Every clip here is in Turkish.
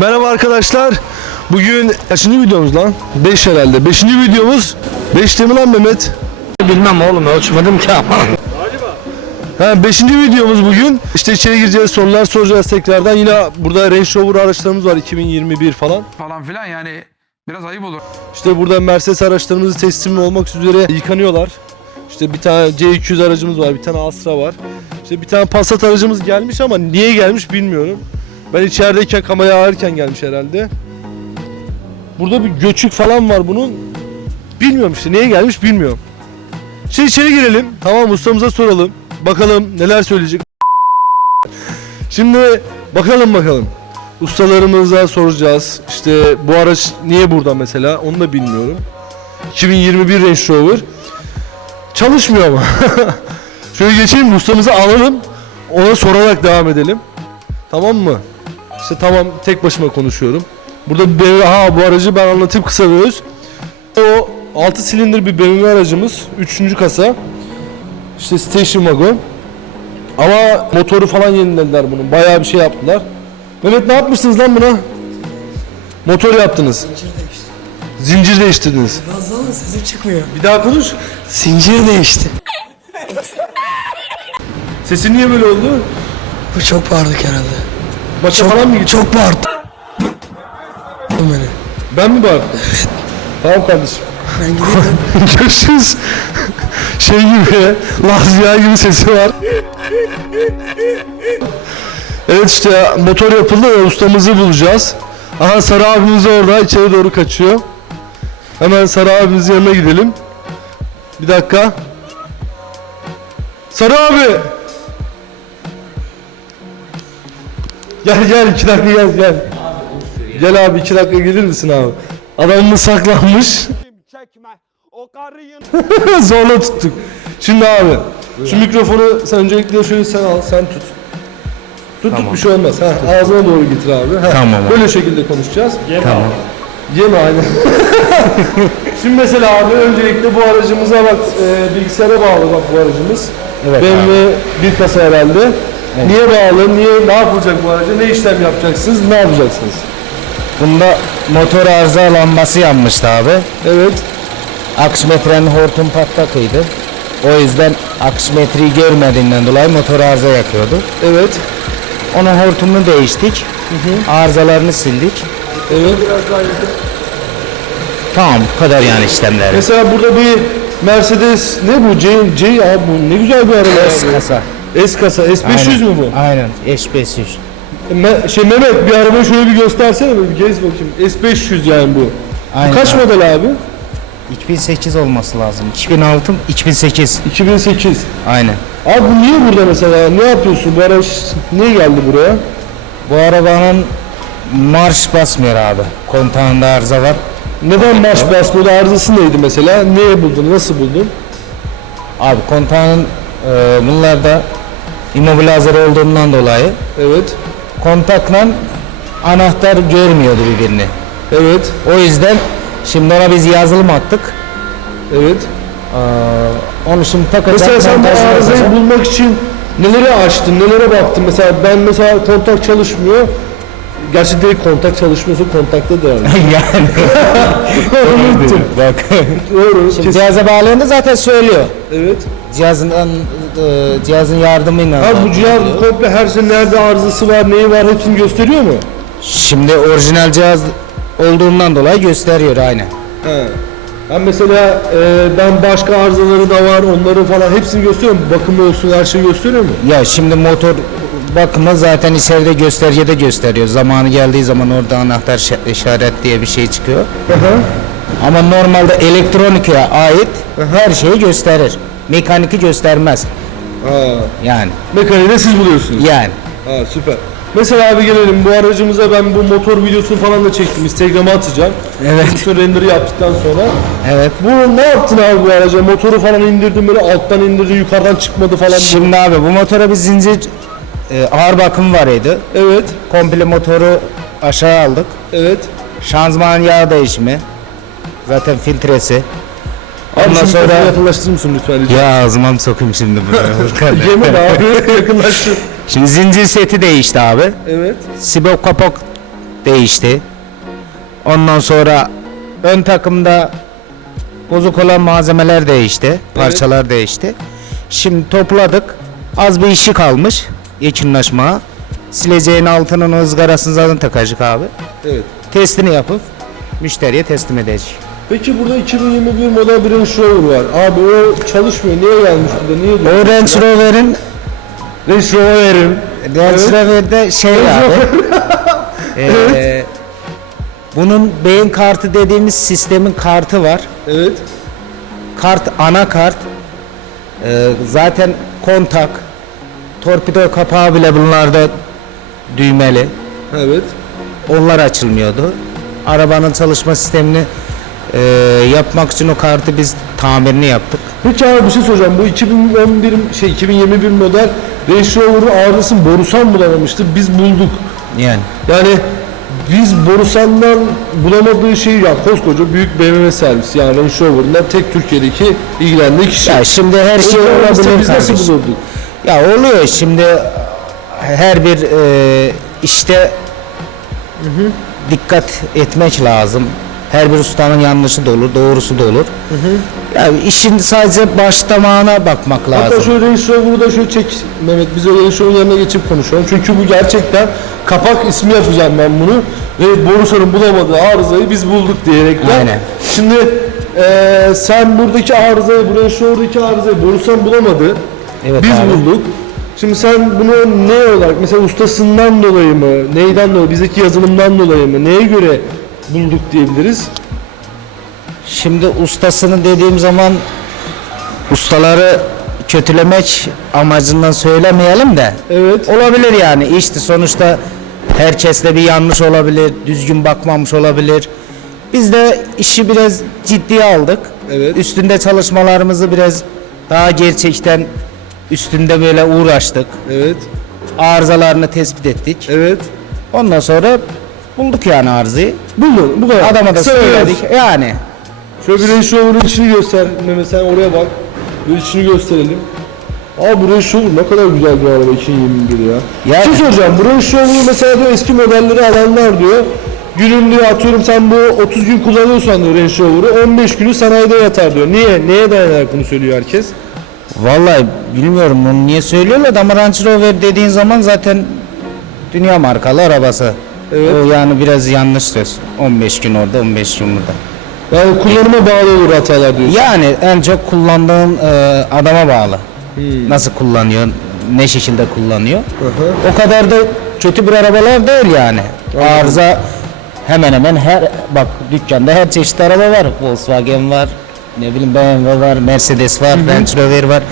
Merhaba arkadaşlar. Bugün kaçıncı videomuz lan? 5 herhalde. 5. videomuz. 5 değil mi lan Mehmet? Bilmem oğlum ölçmedim ki ama. Ha 5. videomuz bugün. İşte içeri gireceğiz, sorular soracağız tekrardan. Yine burada Range Rover araçlarımız var 2021 falan. falan filan yani biraz ayıp olur. İşte burada Mercedes araçlarımızı teslim olmak üzere yıkanıyorlar. İşte bir tane C200 aracımız var, bir tane Astra var. İşte bir tane Passat aracımız gelmiş ama niye gelmiş bilmiyorum. Ben içerideyken kamerayı ağırken gelmiş herhalde. Burada bir göçük falan var bunun. Bilmiyorum işte niye gelmiş bilmiyorum. Şimdi içeri girelim. Tamam ustamıza soralım. Bakalım neler söyleyecek. Şimdi bakalım bakalım. Ustalarımıza soracağız. İşte bu araç niye burada mesela onu da bilmiyorum. 2021 Range Rover. Çalışmıyor ama. Şöyle geçelim ustamızı alalım. Ona sorarak devam edelim. Tamam mı? İşte tamam tek başıma konuşuyorum. Burada bir BMW, ha bu aracı ben anlatayım kısa ve öz. O 6 silindir bir BMW aracımız. 3. kasa. İşte station wagon. Ama motoru falan yenilediler bunun. Bayağı bir şey yaptılar. Mehmet ne yapmışsınız lan buna? Motor yaptınız. Zincir değiştirdiniz. Fazla ama sesim çıkmıyor. Bir daha konuş. Zincir değişti. Sesin niye böyle oldu? Bu çok bağırdık herhalde. Maça falan mı gittin? Çok bağırdı. beni. Ben mi bağırdım? tamam kardeşim. Ben gideyim. Görüşürüz. şey gibi, Lazia gibi sesi var. evet işte motor yapıldı ve ustamızı bulacağız. Aha Sarı abimiz orada içeri doğru kaçıyor. Hemen Sarı abimizin yanına gidelim. Bir dakika. Sarı abi. Gel gel iki dakika gel gel. Gel abi iki dakika gelir misin abi? Adamımız saklanmış. Zorla tuttuk. Şimdi abi şu mikrofonu sen öncelikle şöyle sen al sen tut. Tut tut bir şey olmaz. Ha, ağzına doğru getir abi. Ha, Tamam abi. Böyle şekilde konuşacağız. Tamam. Yeme aynen. Şimdi mesela abi öncelikle bu aracımıza bak e, bilgisayara bağlı bak bu aracımız. Evet BMW bir kasa herhalde. Niye bağlı? Niye ne yapılacak bu araca? Ne işlem yapacaksınız? Ne yapacaksınız? Bunda motor arıza lambası yanmıştı abi. Evet. Aksimetrenin hortum patlakıydı. O yüzden aksimetreyi görmediğinden dolayı motor arıza yakıyordu. Evet. Onun hortumunu değiştik. Arızalarını sildik. Evet. Tamam bu kadar yani işlemleri. Mesela burada bir Mercedes ne bu? C, C abi bu ne güzel bir araba. S kasa. S kasa. S500 mü bu? Aynen. S500. Me- şey Mehmet bir arabayı şöyle bir göstersene böyle bir gez bakayım. S500 yani bu. Aynen Bu kaç abi. model abi? 2008 olması lazım. 2006 2008. 2008. Aynen. Abi bu niye burada mesela? Ne yapıyorsun? Bu araç niye geldi buraya? Bu arabanın marş basmıyor abi. Kontağında arıza var. Neden marş basmadı? Arızası neydi mesela? Niye buldun? Nasıl buldun? Abi kontağın e, bunlarda immobilizer olduğundan dolayı Evet. kontakla anahtar görmüyordu birbirini. Evet. O yüzden şimdi ona biz yazılım attık. Evet. Ee, onu şimdi takacağız. Mesela sen bu montajını arızayı bulmak için nelere açtın, nelere baktın? Mesela ben mesela kontak çalışmıyor. Gerçi direkt kontak çalışmıyorsa kontakta da yani. yani. Unuttum. Bak. Doğru. Şimdi Kesin. cihaza bağlayınca zaten söylüyor. Evet. Cihazından e, cihazın yardımıyla. Abi bu cihaz komple her şey nerede arızası var, neyi var hepsini gösteriyor mu? Şimdi orijinal cihaz olduğundan dolayı gösteriyor aynen. He. Ben mesela e, ben başka arızaları da var, onları falan hepsini gösteriyor mu? Bakımı olsun, her şeyi gösteriyor mu? Ya şimdi motor bakımı zaten içeride göstergede gösteriyor. Zamanı geldiği zaman orada anahtar şa- işaret diye bir şey çıkıyor. Hı hı. Ama normalde elektronikaya ait her şeyi gösterir. Mekaniki göstermez. Ha. Yani. Mekaniği de siz buluyorsunuz. Yani. Ha süper. Mesela abi gelelim bu aracımıza ben bu motor videosunu falan da çektim. Instagram'a atacağım. Evet. Bütün render'ı yaptıktan sonra. Evet. Bu ne yaptın abi bu araca? Motoru falan indirdin böyle alttan indirdin yukarıdan çıkmadı falan. Şimdi abi bu motora bir zincir e, ağır bakım var idi. Evet. Komple motoru aşağı aldık. Evet. Şanzıman yağ değişimi. Zaten filtresi. Abi Ondan sonra- yakınlaştırır mısın lütfen? rica Ya ağzıma mı sokayım şimdi bunu? Yeme abi yakınlaştır. şimdi zincir seti değişti abi. Evet. Sibop kapak değişti. Ondan sonra ön takımda bozuk olan malzemeler değişti. Parçalar değişti. Şimdi topladık. Az bir işi kalmış. Yakınlaşma. Sileceğin altının ızgarasını zaten takacak abi. Evet. Testini yapıp müşteriye teslim edecek. Peki burada 2021 model bir Range Rover var. Abi o çalışmıyor. Niye gelmiş burada? Niye O? Range Rover'in Range Rover'in. Range Evet. Rover'de şey abi. eee, bunun beyin kartı dediğimiz sistemin kartı var. Evet. Kart ana kart. Eee, zaten kontak. Torpido kapağı bile bunlarda düğmeli. Evet. Onlar açılmıyordu. Arabanın çalışma sistemini eee, yapmak için o kartı biz tamirini yaptık. Peki abi bir şey soracağım. Bu 2011 şey 2021 model Range Rover'ın ağrısın borusan bulamamıştı. Biz bulduk. Yani Yani biz Borusan'dan bulamadığı şeyi ya koskoca büyük BMW servisi yani Range Rover'ın tek Türkiye'deki ilgilendiği kişi. ya şimdi her şey olabilir biz nasıl bulurduk? Ya oluyor şimdi her bir e, işte dikkat etmek lazım. Her bir ustanın yanlışı da olur, doğrusu da olur. Ya işin sadece başlamağına bakmak Hatta lazım. şöyle Range Rover'ı da şöyle çek Mehmet biz öyle Range Rover'ın yanına geçip konuşalım. Çünkü bu gerçekten kapak ismi yapacağım ben bunu. Ve Borusan'ın bulamadığı arızayı biz bulduk diyerekten. Aynen. Şimdi eee, sen buradaki arızayı, bu Range Rover'daki arızayı Borusan bulamadı. Evet biz abi. bulduk. Şimdi sen bunu ne olarak mesela ustasından dolayı mı, neyden dolayı, bizdeki yazılımdan dolayı mı, neye göre bulduk diyebiliriz? Şimdi ustasını dediğim zaman ustaları kötülemek amacından söylemeyelim de Evet. olabilir yani işte sonuçta herkeste bir yanlış olabilir, düzgün bakmamış olabilir. Biz de işi biraz ciddiye aldık. Evet. Üstünde çalışmalarımızı biraz daha gerçekten üstünde böyle uğraştık. Evet. Arızalarını tespit ettik. Evet. Ondan sonra bulduk yani arızayı. Buldun. Bu kadar. Adama da Kısa söyledik. Yani Şöyle bir Range Rover'ın içini göster. Sen oraya bak. Bir içini gösterelim. Aa bu Range Rover ne kadar güzel bir araba 2021 ya. Yani- şey soracağım. Bu Range Rover'ı mesela diyor eski modelleri alanlar diyor. Günün diyor atıyorum sen bu 30 gün kullanıyorsan diyor Range Rover'ı 15 günü sanayide yatar diyor. Niye? Neye dayanarak bunu söylüyor herkes? Vallahi bilmiyorum bunu niye söylüyorlar ama Range Rover dediğin zaman zaten dünya markalı arabası. Evet. O yani biraz yanlış söz. 15 gün orada 15 gün burada. Yani kullanıma bağlı olur hatalar diyor. Yani en çok kullandığın e, adama bağlı. Nasıl kullanıyor, ne şekilde kullanıyor. O kadar da kötü bir arabalar değil yani. Arıza hemen hemen her bak dükkanda her çeşit araba var. Volkswagen var, ne bileyim BMW var, Mercedes var, Range Rover var.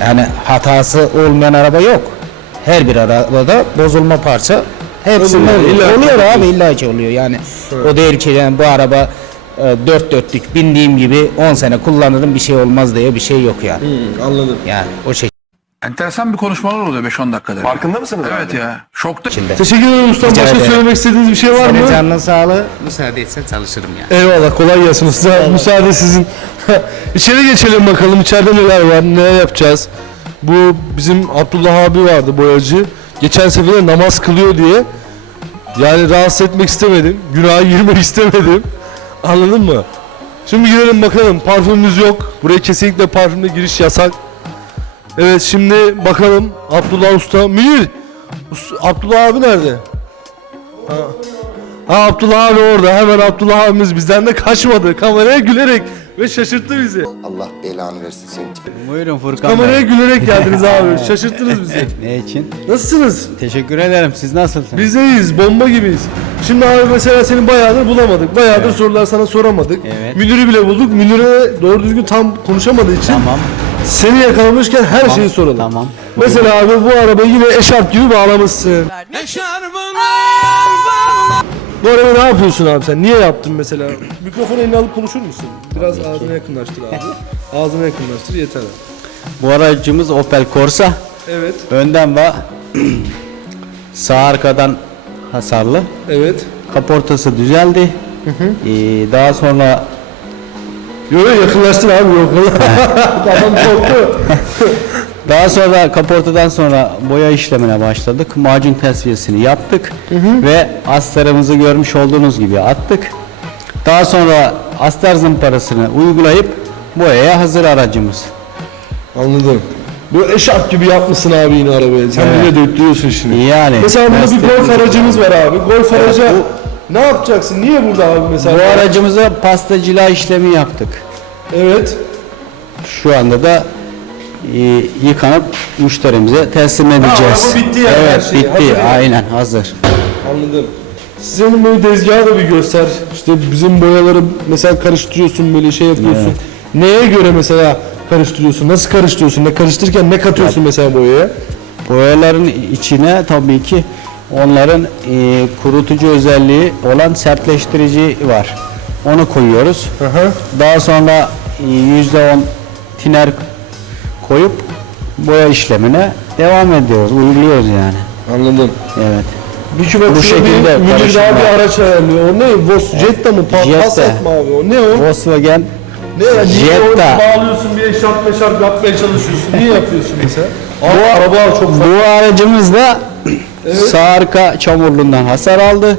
Yani hatası olmayan araba yok. Her bir arabada bozulma parça hepsinde Oluyor, oluyor. illa ki Oluyor abi illa ki oluyor yani. O değil ki yani bu araba e, dört dörtlük bindiğim gibi 10 sene kullanırım bir şey olmaz diye bir şey yok yani. Anladım. Yani o şekilde. Enteresan bir konuşmalar oluyor 5-10 dakikada. Farkında mısınız Evet abi? ya. Şokta. Teşekkür ederim ustam. Rica Başka ederim. söylemek istediğiniz bir şey var mı? Senin canının sağlığı müsaade etse çalışırım yani. Eyvallah kolay gelsin usta. Müsaade sizin. İçeri geçelim bakalım içeride neler var, neler yapacağız. Bu bizim Abdullah abi vardı boyacı. Geçen sefer namaz kılıyor diye. Yani rahatsız etmek istemedim. Günaha girmek istemedim. Anladın mı? Şimdi girelim bakalım. Parfümümüz yok. Buraya kesinlikle parfümle giriş yasak. Evet şimdi bakalım Abdullah Usta. Münir! Abdullah abi nerede? Ha Abdullah abi orada. Hemen Abdullah abimiz bizden de kaçmadı. Kameraya gülerek ve şaşırttı bizi. Allah belanı versin senin. Buyurun Furkan Kameraya Bey. gülerek geldiniz abi. Şaşırttınız bizi. Ne için? Nasılsınız? Teşekkür ederim. Siz nasılsınız? Biz iyiyiz. Bomba gibiyiz. Şimdi abi mesela seni bayağıdır bulamadık. Bayağıdır sorular sana soramadık. Evet. Münir'i bile bulduk. Münir'e doğru düzgün tam konuşamadığı için Tamam. seni yakalamışken her şeyi soralım. Tamam. Mesela abi bu arabayı yine eşarp gibi bağlamışsın. Bu arabayı ne yapıyorsun abi sen? Niye yaptın mesela? Mikrofonu eline alıp konuşur musun? Biraz ağzına yakınlaştır abi. Ağzına yakınlaştır yeter. Bu aracımız Opel Corsa. Evet, Önden ve sağ arkadan hasarlı. evet. Kaportası düzeldi. Ee, daha sonra Yok yok yakınlaştır abi yok. Adam korktu. Daha sonra kaportadan sonra boya işlemine başladık. Macun tesviyesini yaptık ve astarımızı görmüş olduğunuz gibi attık. Daha sonra astar zımparasını uygulayıp boyaya hazır aracımız. Anladım. Bu eşarp gibi yapmışsın abi yine arabayı. Sen Evet. bile döktürüyorsun şimdi. Yani Mesela burada bir golf aracımız var abi. Golf araca ne yapacaksın? Niye burada abi mesela? Bu aracımıza pastacılığa işlemi yaptık. Evet. Şu anda da yıkanıp müşterimize teslim edeceğiz. araba bitti yani, Evet her şey bitti hazır yani. aynen hazır. Anladım. Sizin böyle tezgahı da bir göster. İşte bizim boyaları mesela karıştırıyorsun böyle şey yapıyorsun. Neye göre mesela karıştırıyorsun? Nasıl karıştırıyorsun? Ne karıştırırken ne katıyorsun mesela boyaya? Boyaların içine tabii ki onların e, kurutucu özelliği olan sertleştirici var. Onu koyuyoruz. Aha. Daha sonra e, %10 tiner koyup boya işlemine devam ediyoruz, uyguluyoruz yani. Anladım. Evet. Bir şu bak Bu şekilde bir Münir daha karışımlar. bir araç ayarlıyor. O ne? Vos Jetta mı? Pa- Jetta. Passat mı abi o? Ne o? Volkswagen Ne ya? Niye Jetta. bağlıyorsun bir eşarp meşarp yapmaya çalışıyorsun? Niye yapıyorsun mesela? Abi araba çok Bu aracımız da sağ arka çamurluğundan hasar aldı.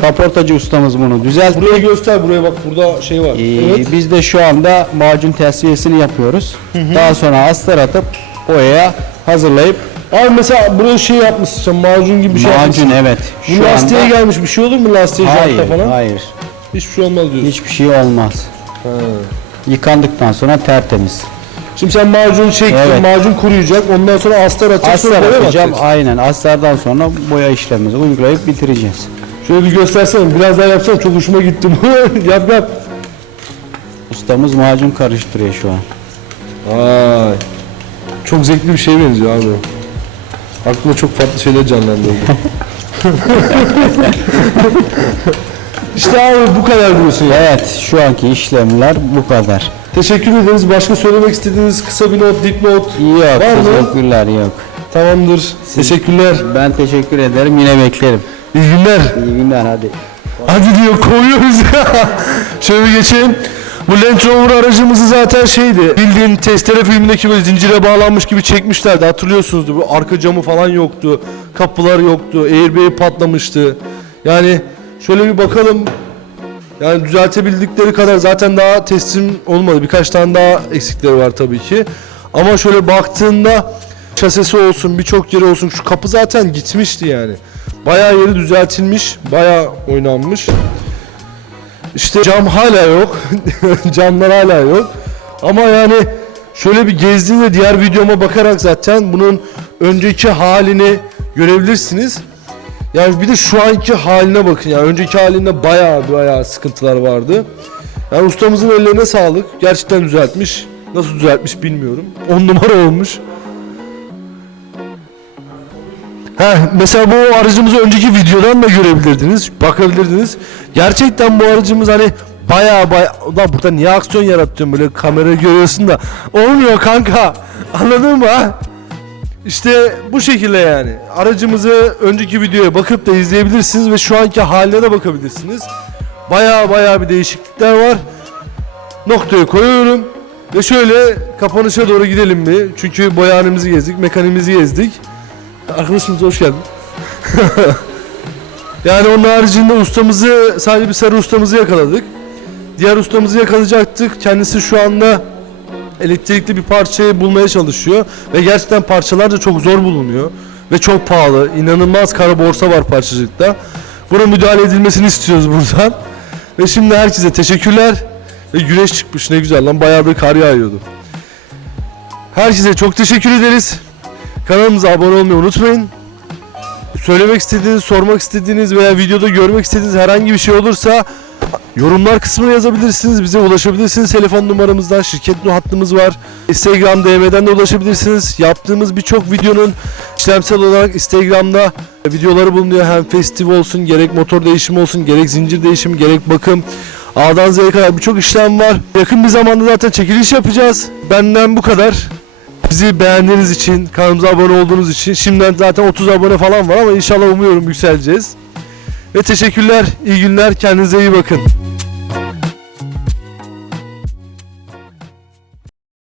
Kaportacı ustamız bunu düzeltti. Buraya göster buraya bak burada şey var. Ee, evet. Biz de şu anda macun tesviyesini yapıyoruz. Daha sonra astar atıp boyaya hazırlayıp Abi mesela buraya şey yapmışsın macun gibi bir şey macun yapmışsın. evet. Bu Şu lastiğe anda gelmiş bir şey olur mu lastiğe hayır, falan? hayır. Hiçbir şey olmaz diyorsun. Hiçbir şey olmaz. Yıkandıktan sonra tertemiz. Şimdi sen macun çektin, Evet. macun kuruyacak. Ondan sonra astar atacak. Astar atacağım. Aynen. Astardan sonra boya işlemimizi uygulayıp bitireceğiz. Şöyle bir göstersene. Biraz daha yapsana. Çok hoşuma gitti bu. yap yap. Ustamız macun karıştırıyor şu an. Vay. Çok zevkli bir şeye benziyor abi. Aklıma çok farklı şeyler canlandı. işte abi bu kadar diyorsun ya. Evet, şu anki işlemler bu kadar. Teşekkür ederiz. Başka söylemek istediğiniz kısa bir not, dipnot Yok, var mı? teşekkürler yok. Tamamdır. Teşekkürler. Ben teşekkür ederim. Yine beklerim. İyi günler. İyi günler hadi. Hadi diyor koyuyoruz. Şöyle bir geçelim. Bu Land Rover aracımızı zaten şeydi. Bildiğin testere filmindeki böyle zincire bağlanmış gibi çekmişlerdi. Hatırlıyorsunuzdur. Bu arka camı falan yoktu. Kapılar yoktu. Airbag patlamıştı. Yani şöyle bir bakalım. Yani düzeltebildikleri kadar zaten daha teslim olmadı. Birkaç tane daha eksikleri var tabii ki. Ama şöyle baktığında şasesi olsun, birçok yeri olsun. Şu kapı zaten gitmişti yani. Bayağı yeri düzeltilmiş, bayağı oynanmış. İşte cam hala yok. Camlar hala yok. Ama yani şöyle bir gezdiğinde diğer videoma bakarak zaten bunun önceki halini görebilirsiniz. Yani bir de şu anki haline bakın yani önceki halinde bayağı bayağı sıkıntılar vardı. Yani ustamızın ellerine sağlık. Gerçekten düzeltmiş. Nasıl düzeltmiş bilmiyorum. 10 numara olmuş. Ha mesela bu aracımızı önceki videodan da görebilirdiniz, bakabilirdiniz. Gerçekten bu aracımız hani baya baya ulan burada niye aksiyon yaratıyorum böyle kamera görüyorsun da olmuyor kanka. Anladın mı? İşte bu şekilde yani. Aracımızı önceki videoya bakıp da izleyebilirsiniz ve şu anki haline de bakabilirsiniz. Baya baya bir değişiklikler var. Noktayı koyuyorum. Ve şöyle kapanışa doğru gidelim mi? Çünkü boyanemizi gezdik, mekanimizi gezdik. Arkadaşımız hoş geldin. yani onun haricinde ustamızı sadece bir sarı ustamızı yakaladık. Diğer ustamızı yakalayacaktık. Kendisi şu anda elektrikli bir parçayı bulmaya çalışıyor. Ve gerçekten parçalar da çok zor bulunuyor. Ve çok pahalı. İnanılmaz kara borsa var parçacıkta. Buna müdahale edilmesini istiyoruz buradan. Ve şimdi herkese teşekkürler. Ve güneş çıkmış ne güzel lan bayağı bir kar yağıyordu. Herkese çok teşekkür ederiz. Kanalımıza abone olmayı unutmayın. Söylemek istediğiniz, sormak istediğiniz veya videoda görmek istediğiniz herhangi bir şey olursa yorumlar kısmına yazabilirsiniz. Bize ulaşabilirsiniz. Telefon numaramızdan şirket hattımız var. Instagram DM'den de ulaşabilirsiniz. Yaptığımız birçok videonun işlemsel olarak Instagram'da videoları bulunuyor. Hem festival olsun, gerek motor değişimi olsun, gerek zincir değişimi, gerek bakım. A'dan Z'ye kadar birçok işlem var. Yakın bir zamanda zaten çekiliş yapacağız. Benden bu kadar. Bizi beğendiğiniz için, kanalımıza abone olduğunuz için şimdiden zaten 30 abone falan var ama inşallah umuyorum yükseleceğiz. Ve teşekkürler, iyi günler, kendinize iyi bakın.